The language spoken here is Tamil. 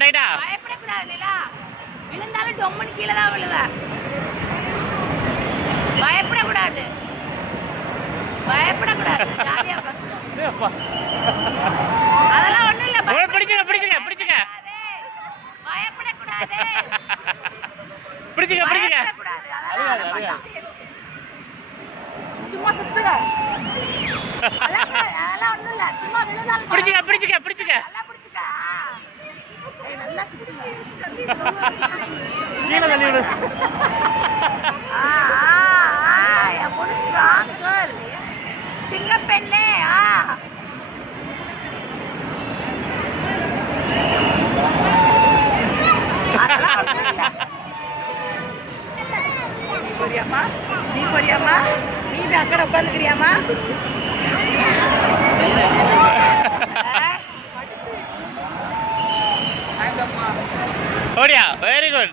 டைட்டா. பயப்படக்கூடாது நிலா. விழுந்தாலும் டொம்முன்னு கீழே தான் விழுவ. பயப்படக்கூடாது. பயப்படக்கூடாது. ஜாலியா பார்க்கணும். அதெல்லாம் ஒண்ணும் இல்ல. பிடிச்சுக்க பிடிச்சுக்க பிடிச்சுக்க. பயப்படக்கூடாது. பிடிச்சுக்க பிடிச்சுக்க. சும்மா சுத்துங்க. அதெல்லாம் ஒண்ணும் இல்ல. சும்மா விழுந்தாலும் பிடிச்சுக்க பிடிச்சுக்க பிடிச்சுக்க. நல்லா பிடிச்சுக்க. நல்லா சுத்துங்க. கீழே தள்ளி விடு. என் பொண்ணு ஸ்ட்ராங் கேர்ள். சிங்கப்பெண்ணே. நீ போறியாமா? நீ போறியாமா? நீ அக்கறை உட்காந்துக்கிறியாமா? ஓடியா, வெரி குட்.